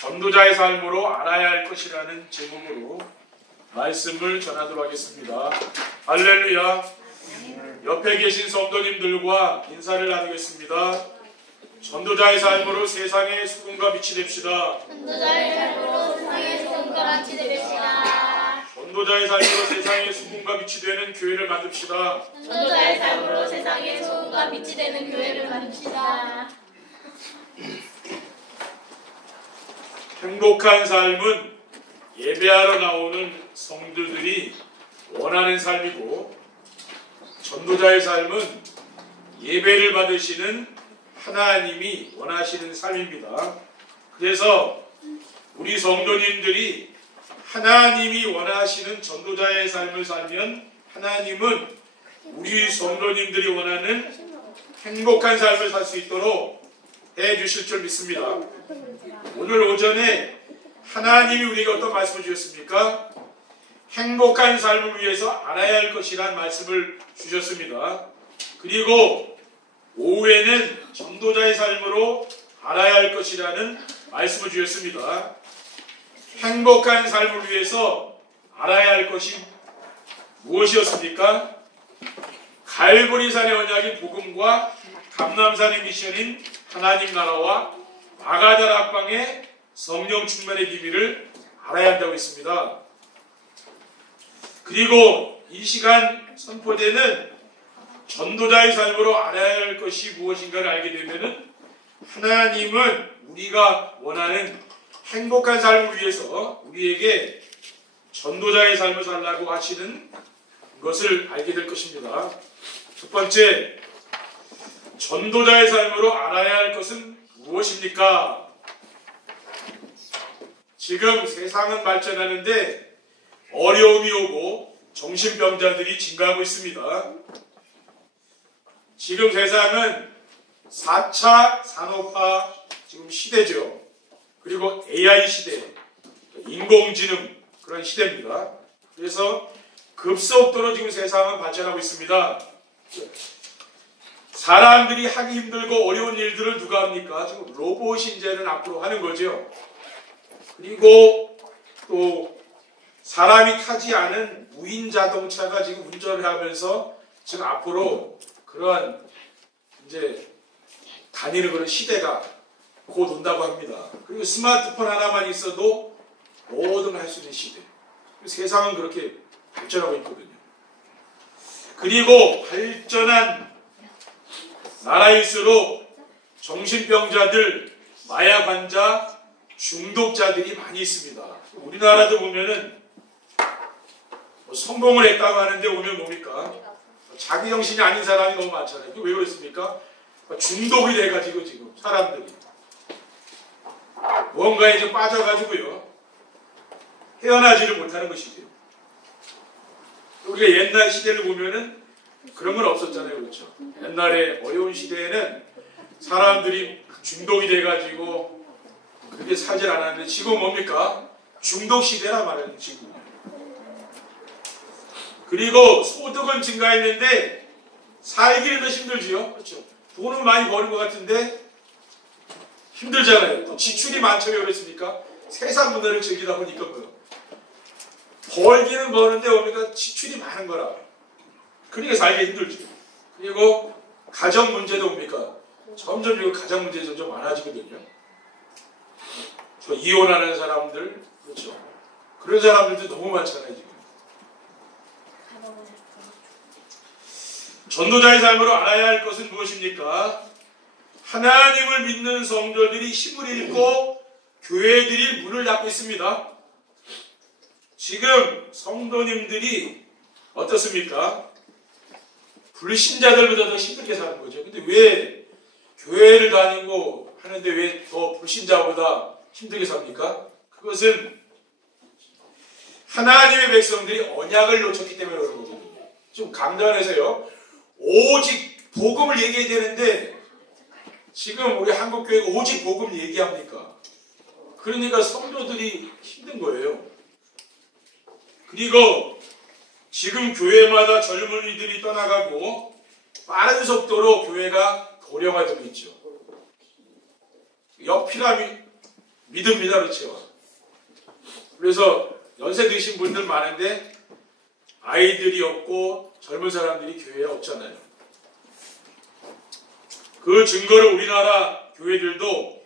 전도자의 삶으로 알아야 할 것이라는 제목으로 말씀을 전하도록 하겠습니다. 할렐루야. 옆에 계신 성도님들과 인사를 나누겠습니다. 전도자의 삶으로 세상의 수금과 빛이 됩시다. 전도자의 삶으로 세상의 수금과 빛이 됩시다. 전도자의 삶으로 세상의 수금과 빛이 되는 교회를 만듭시다. 전도자의 삶으로 세상의 수금과 빛이 되는 교회를 만듭시다. 행복한 삶은 예배하러 나오는 성도들이 원하는 삶이고, 전도자의 삶은 예배를 받으시는 하나님이 원하시는 삶입니다. 그래서 우리 성도님들이 하나님이 원하시는 전도자의 삶을 살면 하나님은 우리 성도님들이 원하는 행복한 삶을 살 수 있도록 해주실 줄 믿습니다. 오늘 오전에 하나님이 우리에게 어떤 말씀을 주셨습니까? 행복한 삶을 위해서 알아야 할 것이라는 말씀을 주셨습니다. 그리고 오후에는 전도자의 삶으로 알아야 할 것이라는 말씀을 주셨습니다. 행복한 삶을 위해서 알아야 할 것이 무엇이었습니까? 갈보리산의 언약인 복음과 감람산의 미션인 하나님 나라와 마가다락방의 성령 충만의 비밀을 알아야 한다고 했습니다. 그리고 이 시간 선포되는 전도자의 삶으로 알아야 할 것이 무엇인가를 알게 되면은 하나님은 우리가 원하는 행복한 삶을 위해서 우리에게 전도자의 삶을 살라고 하시는 것을 알게 될 것입니다. 첫 번째, 전도자의 삶으로 알아야 할 것은 무엇입니까? 지금 세상은 발전하는데 어려움이 오고 정신병자들이 증가하고 있습니다. 지금 세상은 4차 산업화 지금 시대죠. 그리고 AI 시대, 인공지능 그런 시대입니다. 그래서 급속도로 지금 세상은 발전하고 있습니다. 사람들이 하기 힘들고 어려운 일들을 누가 합니까? 지금 로봇이 이제는 앞으로 하는 거죠. 그리고 또 사람이 타지 않은 무인 자동차가 지금 운전을 하면서 지금 앞으로 그러한 이제 다니는 그런 시대가 곧 온다고 합니다. 그리고 스마트폰 하나만 있어도 뭐든 할 수 있는 시대. 세상은 그렇게 발전하고 있거든요. 그리고 발전한 나라일수록 정신병자들, 마약 환자, 중독자들이 많이 있습니다. 우리나라도 보면은 성공을 했다고 하는데 오면 뭡니까? 자기 정신이 아닌 사람이 너무 많잖아요. 왜 그렇습니까? 중독이 돼가지고 지금 사람들이 뭔가에 좀 빠져가지고요. 헤어나지를 못하는 것이죠. 우리가 옛날 시대를 보면은 그런 건 없었잖아요. 그렇죠? 옛날에 어려운 시대에는 사람들이 중독이 돼가지고 그렇게 살질 않았는데 지금 뭡니까? 중독 시대라 말하는 지금. 그리고 소득은 증가했는데 살기는 더 힘들지요. 그렇죠? 돈은 많이 버는 것 같은데 힘들잖아요. 또 지출이 많죠. 왜 그랬습니까? 세상 문화를 즐기다 보니까 뭐요. 벌기는 버는데 뭡니까? 지출이 많은 거라. 그러니까 살기 힘들죠. 그리고 가정 문제도 뭡니까? 점점 이거 가정 문제 점점 많아지거든요. 이혼하는 사람들, 그렇죠? 그런 사람들도 너무 많잖아요, 지금. 전도자의 삶으로 알아야 할 것은 무엇입니까? 하나님을 믿는 성도들이 힘을 잃고 교회들이 문을 닫고 있습니다. 지금 성도님들이 어떻습니까? 불신자들보다 더 힘들게 사는 거죠. 근데 왜 교회를 다니고 하는데 왜 더 불신자보다 힘들게 삽니까? 그것은 하나님의 백성들이 언약을 놓쳤기 때문에 그런 거거든요. 좀 강단에서요. 오직 복음을 얘기해야 되는데 지금 우리 한국교회가 오직 복음 얘기합니까? 그러니까 성도들이 힘든 거예요. 그리고 지금 교회마다 젊은이들이 떠나가고 빠른 속도로 교회가 도령화되고 있죠. 믿습니다. 그렇죠? 그래서 연세 드신 분들 많은데 아이들이 없고 젊은 사람들이 교회에 없잖아요. 그 증거를 우리나라 교회들도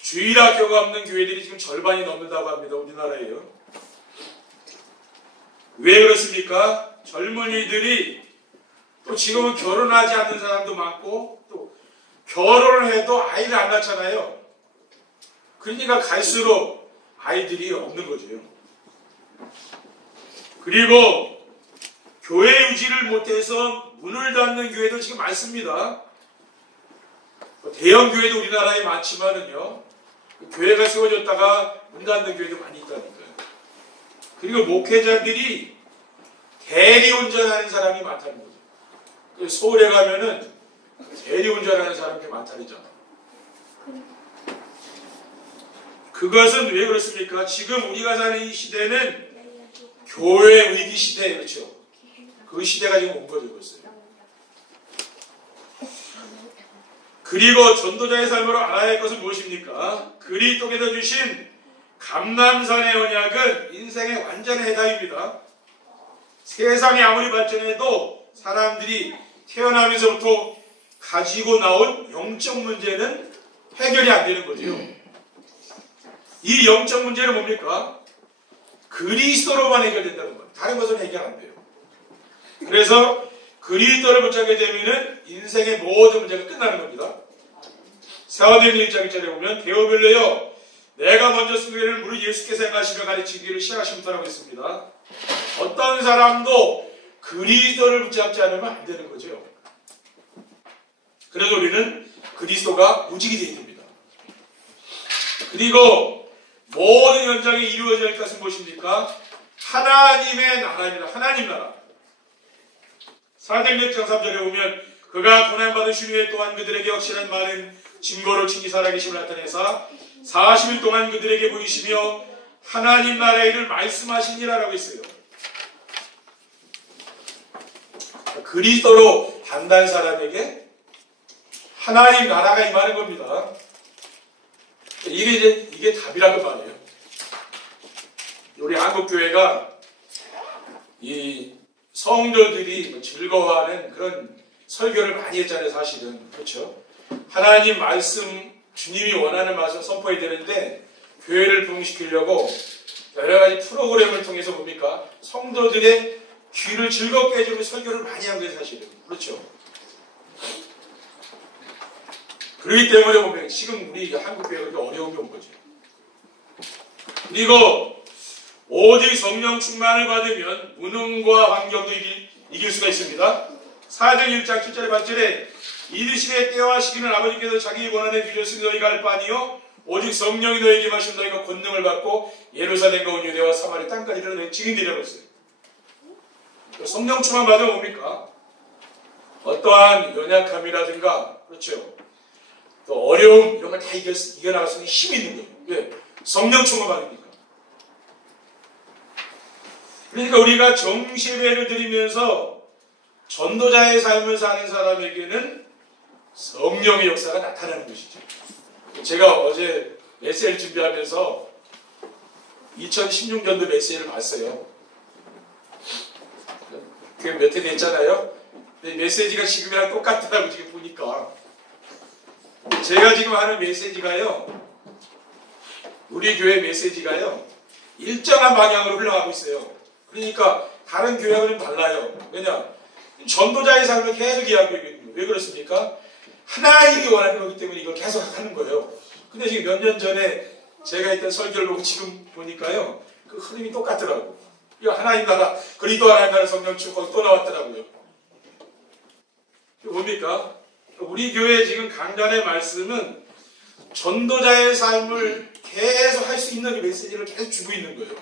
주일학교가 없는 교회들이 지금 절반이 넘는다고 합니다. 우리나라에요. 왜 그렇습니까? 젊은이들이 또 지금은 결혼하지 않는 사람도 많고 또 결혼을 해도 아이를 안 낳잖아요. 그러니까 갈수록 아이들이 없는 거죠. 그리고 교회 유지를 못해서 문을 닫는 교회도 지금 많습니다. 대형 교회도 우리나라에 많지만은요, 교회가 세워졌다가 문 닫는 교회도 많이 있다니까요. 그리고 목회자들이 대리운전하는 사람이 많다는 거죠. 서울에 가면은 대리운전하는 사람이 많다니잖아요. 그것은 왜 그렇습니까? 지금 우리가 사는 이 시대는 교회 위기 시대, 그렇죠? 그 시대가 지금 온 거죠, 벌써. 그리고 전도자의 삶으로 알아야 할 것은 무엇입니까? 그리스도께서 주신 감람산의 언약은 인생의 완전한 해답입니다. 세상이 아무리 발전해도 사람들이 태어나면서부터 가지고 나온 영적 문제는 해결이 안 되는 거죠. 이 영적 문제는 뭡니까? 그리스도로만 해결된다는 거예요. 다른 것은 해결 안 돼요. 그래서 그리스도를 붙잡게 되면은 인생의 모든 문제가 끝나는 겁니다. 사도행전 1장 1절에 보면 데오빌로여 내가 먼저 쓴 글을 무릇 예수께서 행하시며 가르치기를 시작하시부터라고 했습니다. 어떤 사람도 그리스도를 붙잡지 않으면 안 되는 거죠. 그래서 우리는 그리스도가 무직이 되어야 됩니다. 그리고 모든 현장이 이루어져야 할 것은 무엇입니까? 하나님의 나라입니다. 하나님 나라. 사도행전 1장 3절에 보면 그가 고난받으신 후에 또한 그들에게 확실한 많은 증거로 친히 살아계심을 나타내사 40일 동안 그들에게 보이시며 하나님 나라의 일을 말씀하시니라라고 했어요. 그리스도로 단단 사람에게 하나님 나라가 임하는 겁니다. 이게 답이라는 말이에요. 우리 한국교회가 이 성도들이 즐거워하는 그런 설교를 많이 했잖아요, 사실은. 그렇죠? 하나님 말씀, 주님이 원하는 말씀 선포해야 되는데, 교회를 부흥시키려고 여러 가지 프로그램을 통해서 뭡니까? 성도들의 귀를 즐겁게 해주는 설교를 많이 한 거예요, 사실은. 그렇죠? 그렇기 때문에 보면 지금 우리 한국교회가 그렇게 어려움이 온 거죠. 그리고 오직 성령 충만을 받으면 무능과 환경도 이길 수가 있습니다. 사도행전 1장 7절에 8절에 이르시되 때와 시기는 아버지께서 자기 권한에 주셨으니 너희가 알 바 아니요 오직 성령이 너희에게 마시면 너희가 권능을 받고 예루살렘과 온 유대와 사마리 땅까지 이르러 너희 증인되리라고 했어요. 성령 충만 받으면 뭡니까? 어떠한 연약함이라든가 그렇죠. 또 어려움 이런 걸 다 이겨나갈 수 있는 힘이 있는 거예요. 왜? 성령 충만 받으니까. 그러니까 우리가 정시예배를 드리면서 전도자의 삶을 사는 사람에게는 성령의 역사가 나타나는 것이죠. 제가 어제 메시지를 준비하면서 2016년도 메시지를 봤어요. 그게 몇 회 됐잖아요. 근데 메시지가 지금이랑 똑같더라고 지금 보니까. 제가 지금 하는 메시지가요. 우리 교회 메시지가요. 일정한 방향으로 흘러가고 있어요. 그러니까 다른 교회하고는 달라요. 왜냐? 전도자의 삶을 계속 이야기하고 있거든요. 왜 그렇습니까? 하나님이 원하는 거기 때문에 이걸 계속 하는 거예요. 근데 지금 몇 년 전에 제가 했던 설교를 보고 지금 보니까요. 그 흐름이 똑같더라고요. 이거 하나님 나라, 그리스도 하나님 나라 성령 축복 또 나왔더라고요. 뭡니까? 우리 교회 지금 강단의 말씀은 전도자의 삶을 계속 할 수 있는 메시지를 계속 주고 있는 거예요.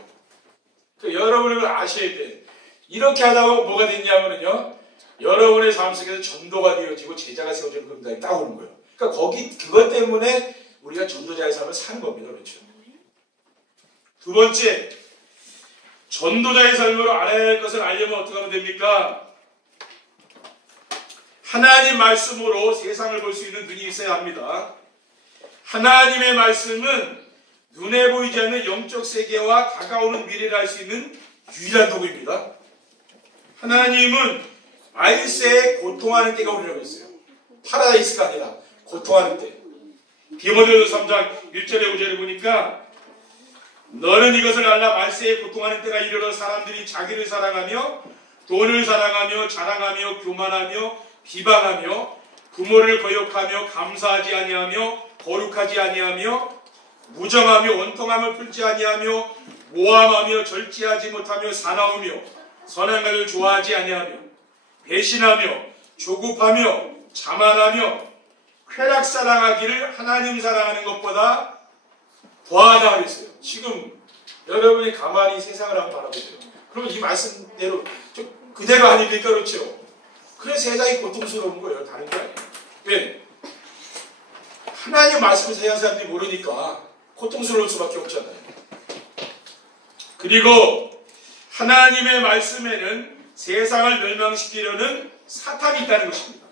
여러분이 그걸 아셔야 돼. 이렇게 하다 보면 뭐가 됐냐면요. 여러분의 삶 속에서 전도가 되어지고 제자가 세워지는 그런 딱 오는 거예요. 그러니까 그것 때문에 우리가 전도자의 삶을 사는 겁니다. 그렇죠? 두 번째, 전도자의 삶으로 알아야 할 것을 알려면 어떻게 하면 됩니까? 하나님 말씀으로 세상을 볼 수 있는 눈이 있어야 합니다. 하나님의 말씀은 눈에 보이지 않는 영적 세계와 다가오는 미래를 알 수 있는 유일한 도구입니다. 하나님은 말세에 고통하는 때가 오리라고 했어요. 파라다이스가 아니라 고통하는 때. 디모데후서 3장 1절에 5절에 보니까 너는 이것을 알라. 말세에 고통하는 때가 이르러 사람들이 자기를 사랑하며 돈을 사랑하며 자랑하며 교만하며 비방하며 부모를 거역하며 감사하지 아니하며 거룩하지 아니하며 무정하며 원통함을 풀지 아니하며 모함하며 절제하지 못하며 사나우며 선한 것을 좋아하지 아니하며 배신하며 조급하며 자만하며 쾌락 사랑하기를 하나님 사랑하는 것보다 더하다 그랬어요. 지금 여러분이 가만히 세상을 한번 바라보세요. 그러면 이 말씀대로 그대로 아닙니까? 그렇죠? 그래서 세상이 고통스러운 거예요. 다른 게 아니에요. 왜? 하나님 말씀을 세상 사람들이 모르니까 고통스러울 수밖에 없잖아요. 그리고 하나님의 말씀에는 세상을 멸망시키려는 사탄이 있다는 것입니다.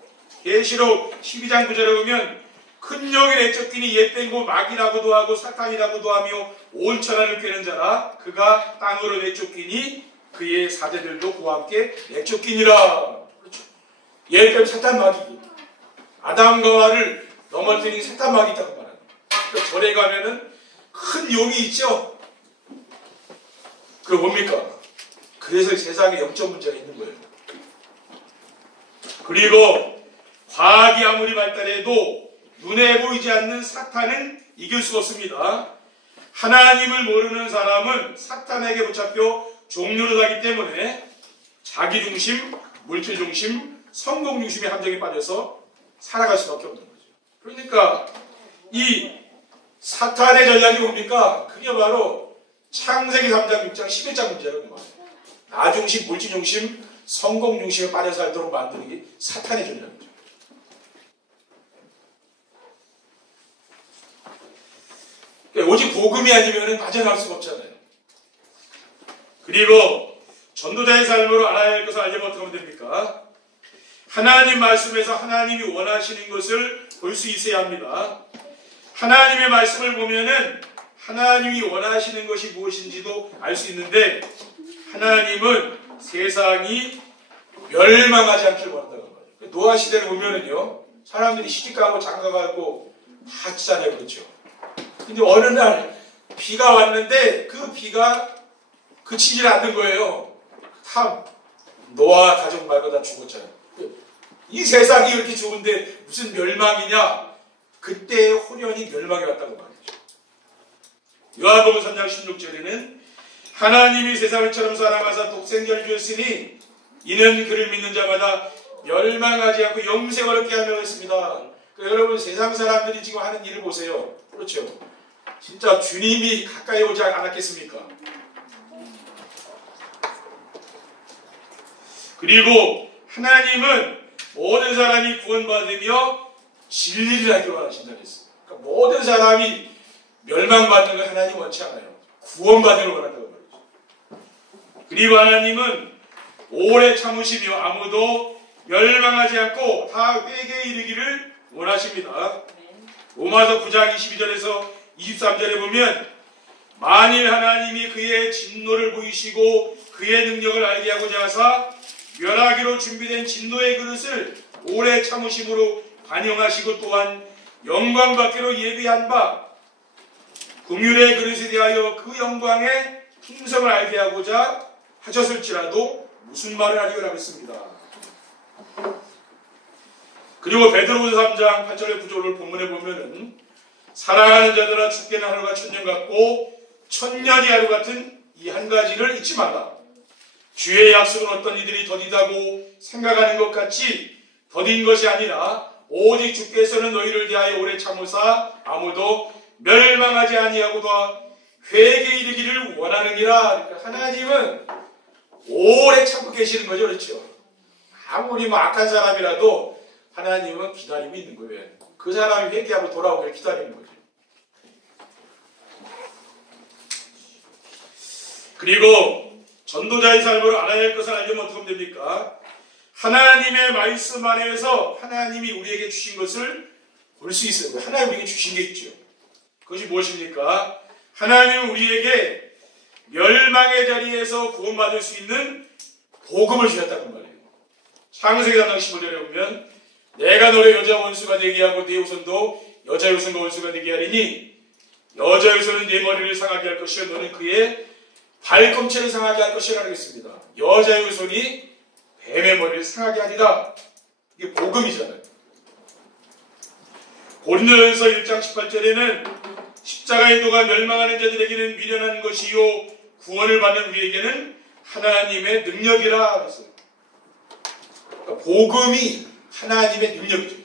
계시록 12장 9절에 보면 큰 영이 내쫓기니 옛뱀고 마귀라고도 하고 사탄이라고도 하며 온 천하를 꿰는 자라. 그가 땅으로 내쫓기니 그의 사제들도 그와 함께 내쫓기니라. 그렇죠. 옛뱀 사탄 마귀. 아담과 하와를 넘어뜨린 사탄 마귀 있다고 말합니다. 그 절에 가면은 큰 용이 있죠. 그거 뭡니까? 그래서 세상에 영적 문제가 있는 거예요. 그리고 과학이 아무리 발달해도 눈에 보이지 않는 사탄은 이길 수 없습니다. 하나님을 모르는 사람은 사탄에게 붙잡혀 종로를 하기 때문에 자기중심, 물질중심, 성공중심의 함정에 빠져서 살아갈 수밖에 없는 거죠. 그러니까 이 사탄의 전략이 뭡니까? 그게 바로 창세기 3장, 6장, 11장 문제라고 말해요. 나중심, 물질중심, 성공중심에 빠져 살도록 만드는 게 사탄의 전략이죠. 오직 복음이 아니면 빠져나갈 수가 없잖아요. 그리고 전도자의 삶으로 알아야 할 것을 알려면 어떻게 하면 됩니까? 하나님 말씀에서 하나님이 원하시는 것을 볼 수 있어야 합니다. 하나님의 말씀을 보면은 하나님이 원하시는 것이 무엇인지도 알 수 있는데 하나님은 세상이 멸망하지 않기를 원한다고 말이에요. 노아 시대를 보면은요, 사람들이 시집가고 장가가고 다 치잖아요. 그렇죠? 근데 어느 날 비가 왔는데 그 비가 그치질 않는 거예요. 다 노아 가족 말고 다 죽었잖아요. 이 세상이 이렇게 좋은데 무슨 멸망이냐? 그때의 호련이 멸망이 왔다고 말이죠. 요한복음 3장 16절에는 하나님이 세상을 처럼 사랑하사 독생자를 주었으니 이는 그를 믿는 자마다 멸망하지 않고 영생을 얻게 하려고 했습니다. 그러니까 여러분 세상 사람들이 지금 하는 일을 보세요. 그렇죠? 진짜 주님이 가까이 오지 않았겠습니까? 그리고 하나님은 모든 사람이 구원받으며 진리를 하기로 원하신다고 했어요. 그러니까 모든 사람이 멸망받는 걸 하나님 원치 않아요. 구원받는 걸 원한다고 말이죠. 그리고 하나님은 오래 참으시며 아무도 멸망하지 않고 다 회개에 이르기를 원하십니다. 로마서 9장 22절에서 23절에 보면 만일 하나님이 그의 진노를 보이시고 그의 능력을 알게 하고자 하사 멸하기로 준비된 진노의 그릇을 오래 참으심으로 반영하시고 또한 영광받기로 예비한 바 긍휼의 그릇에 대하여 그 영광의 풍성을 알게 하고자 하셨을지라도 무슨 말을 하리오라고 했습니다. 그리고 베드로후서 3장 8절의 구절을 본문에 보면은 사랑하는 자들아 죽게는 하루가 천년 같고 천년이 하루 같은 이 한 가지를 잊지 말라. 주의 약속은 어떤 이들이 더디다고 생각하는 것 같이 더딘 것이 아니라 오직 주께서는 너희를 대하여 오래 참으사 아무도 멸망하지 아니하고도 회개에 이르기를 원하느니라. 그러니까 하나님은 오래 참고 계시는 거죠. 그렇죠? 아무리 악한 사람이라도 하나님은 기다리고 있는 거예요. 그 사람이 회개하고 돌아오길 기다리는 거죠. 그리고 전도자의 삶으로 알아야 할 것을 알려면 어떻게 하면 됩니까? 하나님의 말씀 안에서 하나님이 우리에게 주신 것을 볼 수 있어요. 하나님이 우리에게 주신 게 있죠. 그것이 무엇입니까? 하나님은 우리에게 멸망의 자리에서 구원받을 수 있는 복음을 주셨다는 말이에요. 창세기 3장 15절에 보면 내가 너를 여자 원수가 되게 하고 네 후손도 여자 후손과 원수가 되게 하리니 여자 후손은 네 머리를 상하게 할 것이요 너는 그의 발꿈치를 상하게 할 것이라 하겠습니다. 여자 후손이 뱀의 머리를 상하게 하리라. 이게 복음이잖아요. 고린도전서 1장 18절에는 십자가의 도가 멸망하는 자들에게는 미련한 것이요 구원을 받는 우리에게는 하나님의 능력이라 했어요. 그러니까 복음이 하나님의 능력이죠.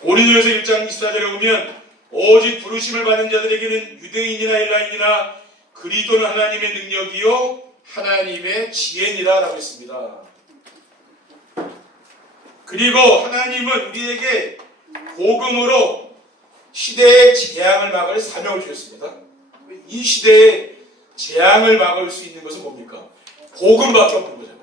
고린도전서 1장 24절에 보면 오직 부르심을 받는 자들에게는 유대인이나 헬라인이나 그리스도는 하나님의 능력이요 하나님의 지혜니라 라고 했습니다. 그리고 하나님은 우리에게 복음으로 시대의 재앙을 막을 사명을 주셨습니다. 이 시대의 재앙을 막을 수 있는 것은 뭡니까? 복음밖에 없는 거잖아요.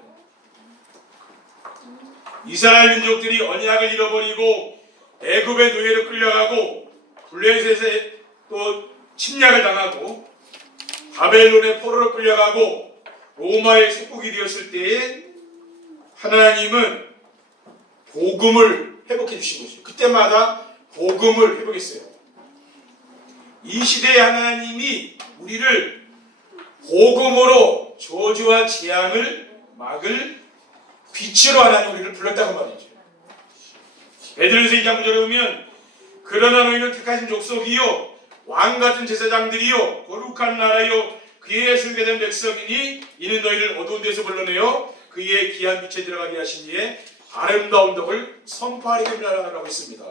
이스라엘 민족들이 언약을 잃어버리고 애굽의 노예로 끌려가고 블레셋에 또 침략을 당하고 바벨론의 포로로 끌려가고 로마의 속국이 되었을 때에 하나님은 복음을 회복해 주신 것이죠. 그때마다 복음을 회복했어요. 이 시대의 하나님이 우리를 복음으로 저주와 재앙을 막을 빛으로 하나님 우리를 불렀다고 말이죠. 베드로전서 2장 9절에 보면 그러나 너희는 택하신 족속이요 왕같은 제사장들이요 거룩한 나라요 그의 순교된 백성이니 이는 너희를 어두운 데서 불러내어 그의 귀한 빛에 들어가게 하신 이의 아름다운 덕을 선포하게 됩니다라고 했습니다.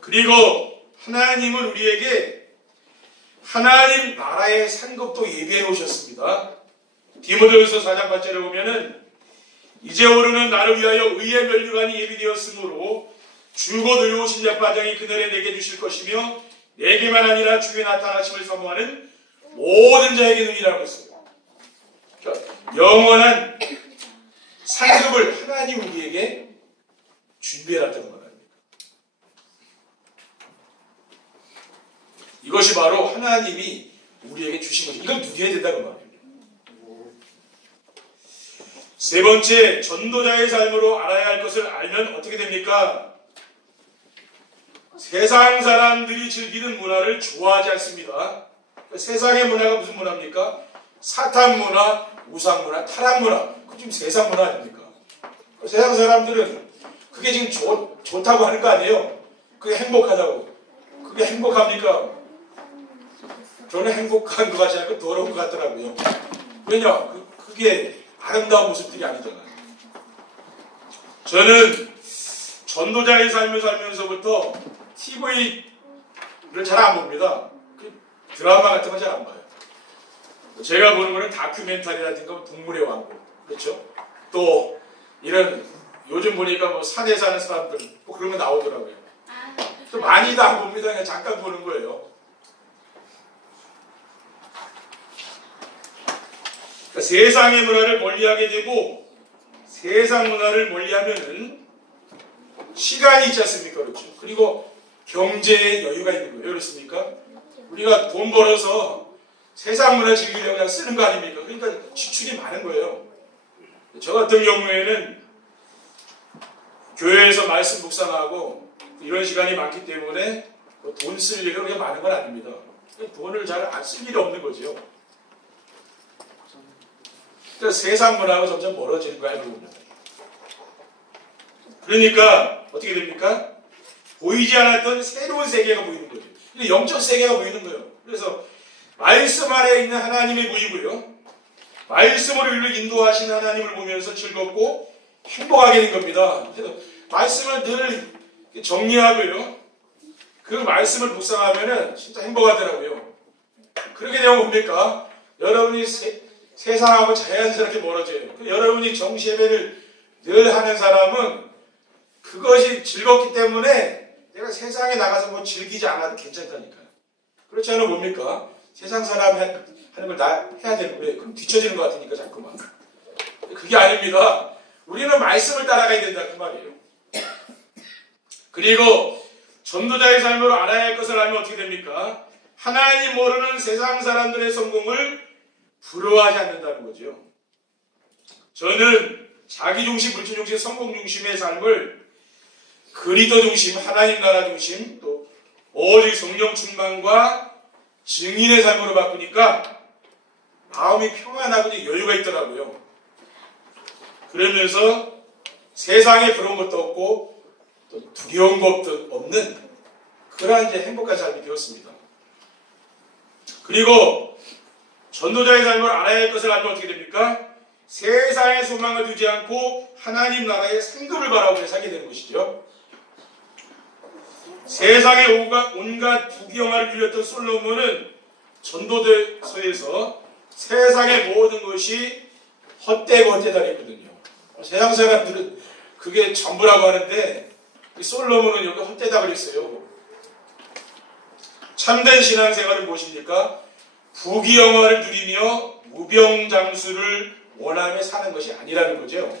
그리고 하나님은 우리에게 하나님 나라의 상급도 예비해 놓으셨습니다. 디모데후서 4장 8절에 보면은 이제 오르는 나를 위하여 의의 면류관이 예비되었으므로 줄곧 의로우신 약과장이 그날에 내게 주실 것이며 내게만 아니라 주의 나타나심을 사모하는 모든 자에게 능이라고 했어요. 그러니까 영원한 상급을 하나님 우리에게 준비해놨다는 말 아닙니까? 이것이 바로 하나님이 우리에게 주신 것입니다. 이걸 누려야 된다는 말이에요. 세 번째, 전도자의 삶으로 알아야 할 것을 알면 어떻게 됩니까? 세상 사람들이 즐기는 문화를 좋아하지 않습니다. 세상의 문화가 무슨 문화입니까? 사탄 문화, 우상 문화, 타락 문화. 그 지금 세상 문화 아닙니까? 세상 사람들은 그게 지금 좋다고 하는 거 아니에요? 그게 행복하다고. 그게 행복합니까? 저는 행복한 것 같지 않고 더러운 것 같더라고요. 왜냐? 그게 아름다운 모습들이 아니잖아요. 저는 전도자의 삶을 살면서부터 TV를 잘 안 봅니다. 드라마 같은 거 잘 안 봐요. 제가 보는 거는 다큐멘터리라든가 동물의 왕국, 그렇죠? 또 이런 요즘 보니까 뭐 산에 사는 사람들 뭐 그런 거 나오더라고요. 또 많이도 안 봅니다. 그냥 잠깐 보는 거예요. 그러니까 세상의 문화를 멀리하게 되고 세상 문화를 멀리하면은 시간이 있지 않습니까? 그렇죠? 그리고 경제에 여유가 있는 거예요. 그렇습니까? 우리가 돈 벌어서 세상 문화 즐기려고 그냥 쓰는 거 아닙니까? 그러니까 지출이 많은 거예요. 저 같은 경우에는 교회에서 말씀 묵상하고 이런 시간이 많기 때문에 돈 쓸 일이 그렇게 많은 건 아닙니다. 돈을 잘 안 쓸 일이 없는 거죠. 그러니까 세상 문화가 점점 멀어지는 거야. 그러니까 어떻게 됩니까? 보이지 않았던 새로운 세계가 보이는 거죠. 영적 세계가 보이는 거예요. 그래서 말씀 아래에 있는 하나님이 보이고요. 말씀으로 우리를 인도하시는 하나님을 보면서 즐겁고 행복하게 된 겁니다. 그래서 말씀을 늘 정리하고요. 그 말씀을 묵상하면은 진짜 행복하더라고요. 그렇게 되면 뭡니까? 여러분이 세상하고 자연스럽게 멀어져요. 여러분이 정시 예배를 늘 하는 사람은 그것이 즐겁기 때문에 내가 세상에 나가서 뭐 즐기지 않아도 괜찮다니까요. 그렇지 않으면 뭡니까? 세상 사람이 하는 걸 나 해야 되는 거예요. 그럼 뒤처지는 것 같으니까 자꾸만. 그게 아닙니다. 우리는 말씀을 따라가야 된다 그 말이에요. 그리고 전도자의 삶으로 알아야 할 것을 알면 어떻게 됩니까? 하나님 모르는 세상 사람들의 성공을 부러워하지 않는다는 거죠. 저는 자기 중심, 물질 중심, 성공 중심의 삶을 그리스도 중심, 하나님 나라 중심, 또 오직 성령 충만과 증인의 삶으로 바꾸니까 마음이 평안하고 여유가 있더라고요. 그러면서 세상에 부러운 것도 없고 또 두려운 것도 없는 그러한 이제 행복한 삶이 되었습니다. 그리고 전도자의 삶을 알아야 할 것을 알면 어떻게 됩니까? 세상의 소망을 두지 않고 하나님 나라의 상급을 바라보며 살게 되는 것이죠. 세상의 온갖 부귀영화를 누렸던 솔로몬은 전도서에서 세상의 모든 것이 헛되고 헛되다 했거든요. 세상 사람들은 그게 전부라고 하는데 솔로몬은 여기 헛되다 그랬어요. 참된 신앙생활은 무엇입니까? 부귀영화를 누리며 무병장수를 원하며 사는 것이 아니라는 거죠.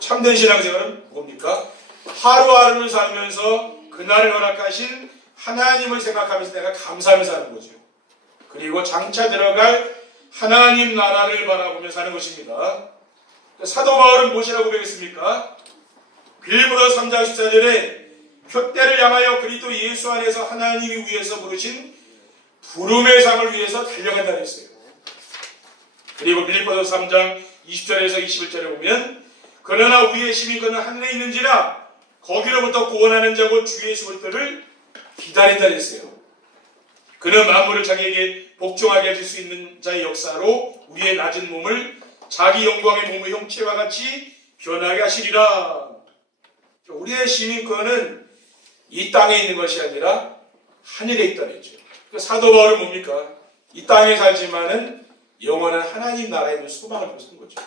참된 신앙생활은 뭡니까? 하루하루를 살면서 그날을 허락하신 하나님을 생각하면서 내가 감사하면서 사는 거죠. 그리고 장차 들어갈 하나님 나라를 바라보며 사는 것입니다. 사도 바울은 무엇이라고 고백했습니까? 빌립보서 3장 14절에 표대를 향하여 그리스도 예수 안에서 하나님이 위해서 부르신 부름의 상을 위해서 달려간다 했어요. 그리고 빌립보서 3장 20절에서 21절에 보면 그러나 우리의 시민권은 하늘에 있는지라 거기로부터 구원하는 자고 주 예수 그리스도를 기다린다 했어요. 그는 만물을 자기에게 복종하게 해줄 수 있는 자의 역사로 우리의 낮은 몸을 자기 영광의 몸의 형체와 같이 변하게 하시리라. 우리의 시민권은 이 땅에 있는 것이 아니라 하늘에 있다는 거죠. 사도 바울은 뭡니까? 이 땅에 살지만은 영원한 하나님 나라에 있는 소망을 두고 산 거죠.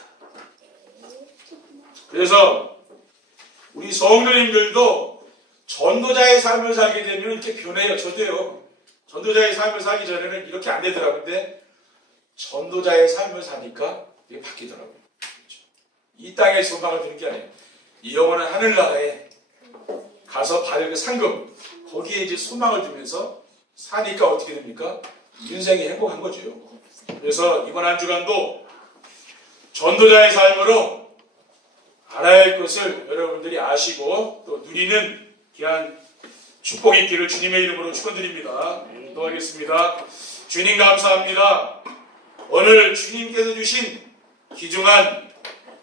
그래서 우리 성도님들도 전도자의 삶을 살게 되면 이렇게 변해요. 저도요. 전도자의 삶을 살기 전에는 이렇게 안 되더라고요. 근데 전도자의 삶을 사니까 이게 바뀌더라고요. 그렇죠? 이 땅에 소망을 두는 게 아니에요. 이 영원한 하늘나라에 가서 받을 그 상금, 거기에 이제 소망을 두면서 사니까 어떻게 됩니까? 인생이 행복한 거죠. 그래서 이번 한 주간도 전도자의 삶으로 알아야 할 것을 여러분들이 아시고 또 누리는 귀한 축복이 있기를 주님의 이름으로 축원드립니다. 기도하겠습니다. 주님 감사합니다. 오늘 주님께서 주신 귀중한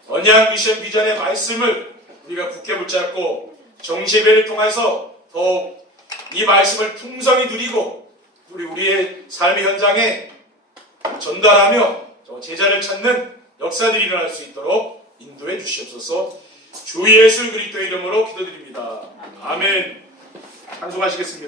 언약 미션 비전의 말씀을 우리가 굳게 붙잡고 정시예배를 통해서 더욱 이 말씀을 풍성히 누리고 우리의 삶의 현장에 전달하며 제자를 찾는 역사들이 일어날 수 있도록 인도해 주시옵소서. 주 예수 그리스도의 이름으로 기도드립니다. 아멘. 찬송하시겠습니다.